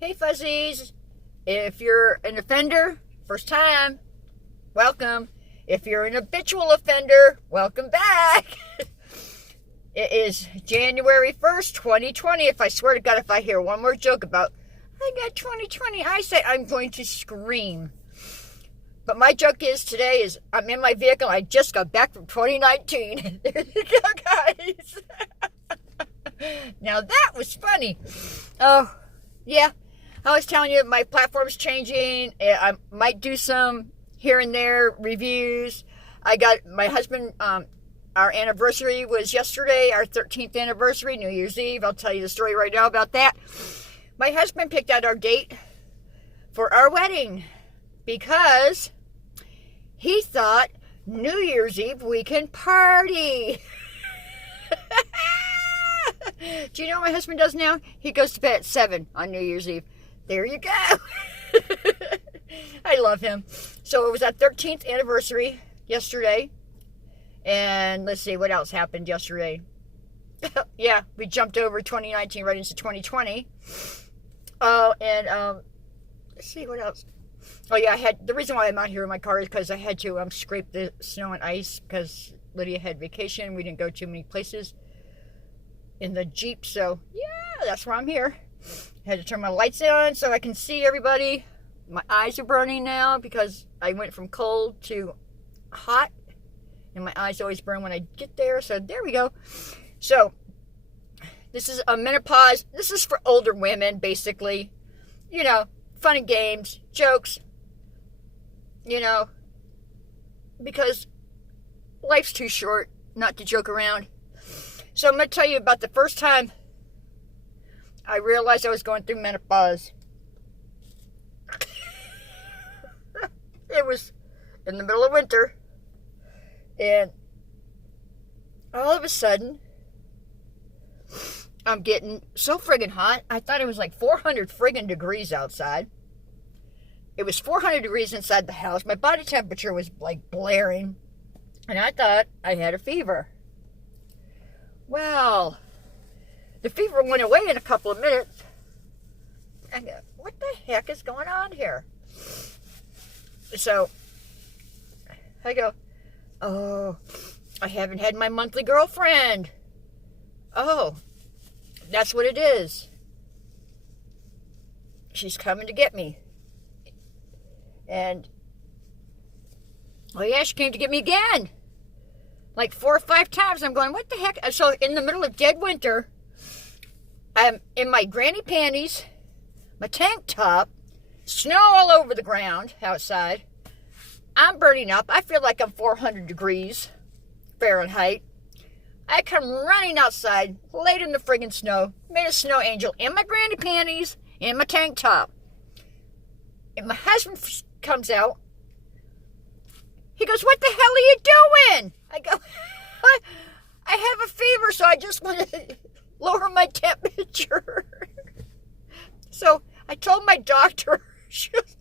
Hey Fuzzies, if you're an offender, first time, welcome. If you're an habitual offender, welcome back. It is January 1st, 2020. If I swear to God, if I hear one more joke about, I got 2020 eyesight, I'm going to scream. But my joke is today is I'm in my vehicle. I just got back from 2019. There you go, guys. Now that was funny. Oh, yeah. I was telling you my platform's changing. I might do some here and there reviews. I got my husband, our anniversary was yesterday, our 13th anniversary, New Year's Eve. I'll tell you the story right now about that. My husband picked out our date for our wedding because he thought New Year's Eve we can party. Do you know what my husband does now? He goes to bed at 7 on New Year's Eve. There you go. I love him. So it was our 13th anniversary yesterday. And let's see, what else happened yesterday? Yeah, we jumped over 2019 right into 2020. Oh, and let's see, what else? Oh, yeah, the reason why I'm out here in my car is because I had to scrape the snow and ice because Lydia had vacation. We didn't go too many places in the Jeep. So, yeah, that's why I'm here. Had to turn my lights on so I can see everybody. My eyes are burning now because I went from cold to hot. And my eyes always burn when I get there. So there we go. So this is a menopause. This is for older women, basically. You know, fun and games, jokes. You know, because life's too short not to joke around. So I'm going to tell you about the first time I realized I was going through menopause. It was in the middle of winter. And all of a sudden, I'm getting so friggin' hot. I thought it was like 400 friggin' degrees outside. It was 400 degrees inside the house. My body temperature was like blaring. And I thought I had a fever. Well, the fever went away in a couple of minutes. I go, what the heck is going on here? So, I go, oh, I haven't had my monthly girlfriend. Oh, that's what it is. She's coming to get me. And, oh yeah, she came to get me again. Like 4 or 5 times. I'm going, what the heck? So in the middle of dead winter, I'm in my granny panties, my tank top, snow all over the ground outside. I'm burning up. I feel like I'm 400 degrees Fahrenheit. I come running outside, laid in the friggin' snow, made a snow angel in my granny panties, in my tank top. And my husband comes out. He goes, what the hell are you doing? I go, I have a fever, so I just want to lower my temperature. So I told my doctor, she goes,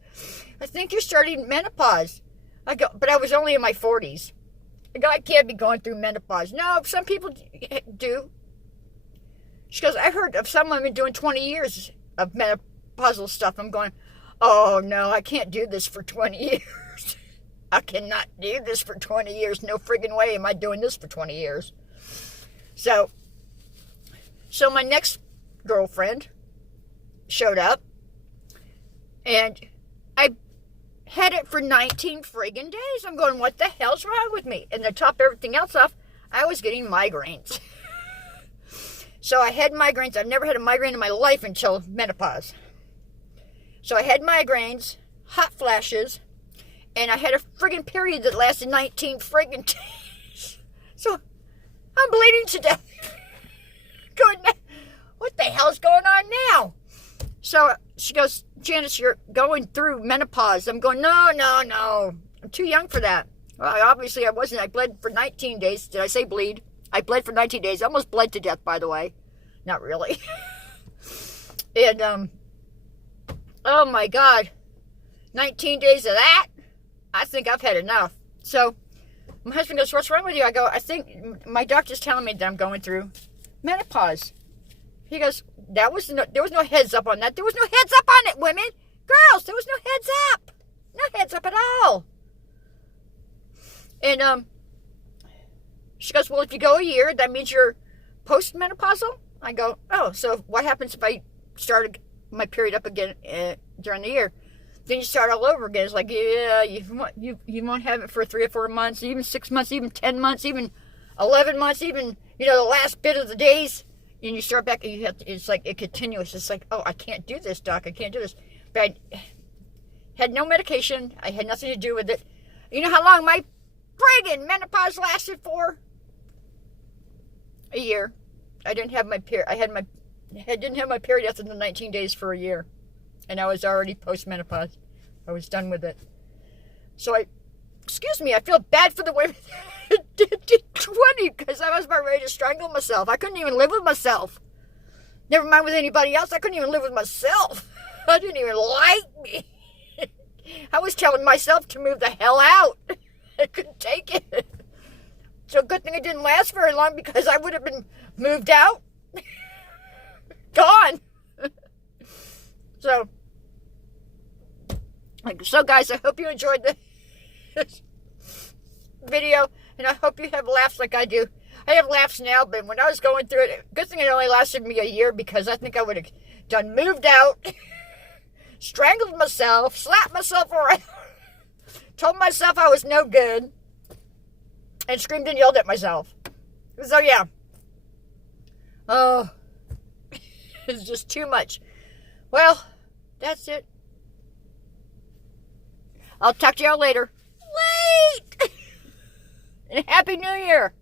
I think you're starting menopause. I go, but I was only in my 40s. I go, I can't be going through menopause. No, some people do. She goes, I heard of some women doing 20 years of menopausal stuff. I'm going, oh no, I can't do this for 20 years. I cannot do this for 20 years. No friggin' way am I doing this for 20 years. So my next girlfriend showed up, and I had it for 19 friggin' days. I'm going, what the hell's wrong with me? And to top everything else off, I was getting migraines. So I had migraines. I've never had a migraine in my life until menopause. So I had migraines, hot flashes, and I had a friggin' period that lasted 19 friggin' days. So I'm bleeding to death. Going, what the hell's going on now? So she goes, Janice, you're going through menopause. I'm going, no. I'm too young for that. Well, obviously I wasn't. I bled for 19 days. Did I say bleed? I bled for 19 days. I almost bled to death, by the way. Not really. And, oh my God. 19 days of that? I think I've had enough. So my husband goes, what's wrong with you? I go, I think my doctor's telling me that I'm going through menopause. He goes, there was no heads up on that. There was no heads up on it, women. Girls, there was no heads up. No heads up at all. And she goes, well, if you go a year, that means you're postmenopausal? I go, oh, so what happens if I started my period up again during the year? Then you start all over again. It's like, yeah, you won't have it for 3 or 4 months, even 6 months, even 10 months, even 11 months, even, the last bit of the days. And you start back, and it's like it continuous. It's like, oh, I can't do this, doc. I can't do this. But I had no medication. I had nothing to do with it. You know how long my friggin' menopause lasted for? A year. I didn't have my period. I didn't have my period after the 19 days for a year. And I was already post-menopause. I was done with it. So excuse me, I feel bad for the women that did 20 because I was about ready to strangle myself. I couldn't even live with myself. Never mind with anybody else. I couldn't even live with myself. I didn't even like me. I was telling myself to move the hell out. I couldn't take it. So good thing it didn't last very long because I would have been moved out. Gone. So guys, I hope you enjoyed this video, and I hope you have laughs like I do. I have laughs now, but when I was going through it, good thing it only lasted me a year because I think I would have moved out, strangled myself, slapped myself around, told myself I was no good, and screamed and yelled at myself. So yeah. Oh, it's just too much. Well, that's it. I'll talk to y'all later. Late! And Happy New Year!